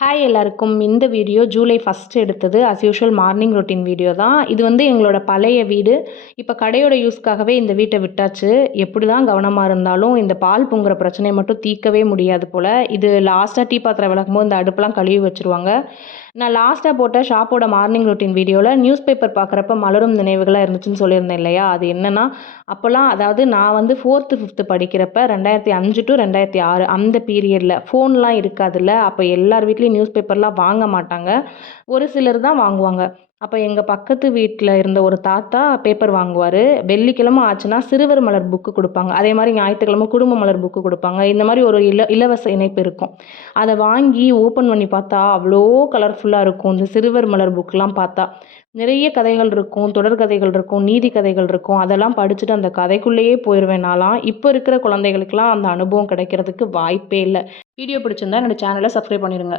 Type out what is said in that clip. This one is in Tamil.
ஹாய் எல்லாருக்கும். இந்த வீடியோ ஜூலை 1 எடுத்தது. As usual morning routine video தான். இது வந்து எங்களோட பழைய வீடு. இப்போ கடையோட யூஸ்க்காகவே இந்த வீட்டை விட்டாச்சு. எப்படி தான் கவனமாக இருந்தாலும் இந்த பால் பொங்குற பிரச்சனையை மட்டும் தீர்க்கவே முடியாது போல். இது லாஸ்ட்டாக டீ பாத்திரம் விளக்கும்போது இந்த அடுப்பெலாம் கழுவி வச்சுருவாங்க. நான் லாஸ்ட்டாக போட்ட ஷாப்போட மார்னிங் ரொட்டீன் வீடியோவில் நியூஸ் பேப்பர் பார்க்குறப்ப மலரும் நினைவுகளாக இருந்துச்சுன்னு சொல்லியிருந்தேன் இல்லையா? அது என்னென்னா, அப்போல்லாம் அதாவது நான் வந்து 4th 5th படிக்கிறப்ப 2005 to 2006 அந்த பீரியடில் ஃபோன்லாம் இருக்காதுல்ல. அப்போ எல்லார் வீட்லேயும் நியூஸ் பேப்பர்லாம் வாங்க மாட்டாங்க. ஒரு சிலர் தான் வாங்குவாங்க. அப்போ எங்கள் பக்கத்து வீட்டில் இருந்த ஒரு தாத்தா பேப்பர் வாங்குவார். வெள்ளிக்கிழமை ஆச்சுன்னா சிறுவர் மலர் புக்கு கொடுப்பாங்க. அதே மாதிரி ஞாயிற்றுக்கிழமை குடும்ப மலர் புக்கு கொடுப்பாங்க. இந்த மாதிரி ஒரு இலவச இணைப்பு இருக்கும். அதை வாங்கி ஓப்பன் பண்ணி பார்த்தா அவ்வளோ கலர்ஃபுல்லாக இருக்கும். இந்த சிறுவர் மலர் புக்கெலாம் பார்த்தா நிறைய கதைகள் இருக்கும், தொடர் கதைகள் இருக்கும், நீதி கதைகள் இருக்கும். அதெல்லாம் படிச்சுட்டு அந்த கதைக்குள்ளேயே போயிடுவேன் நான்லாம். இப்போ இருக்கிற குழந்தைகளுக்கெல்லாம் அந்த அனுபவம் கிடைக்கிறதுக்கு வாய்ப்பே இல்லை. வீடியோ பிடிச்சிருந்தா என்னோட சேனலை சப்ஸ்கிரைப் பண்ணிடுங்க.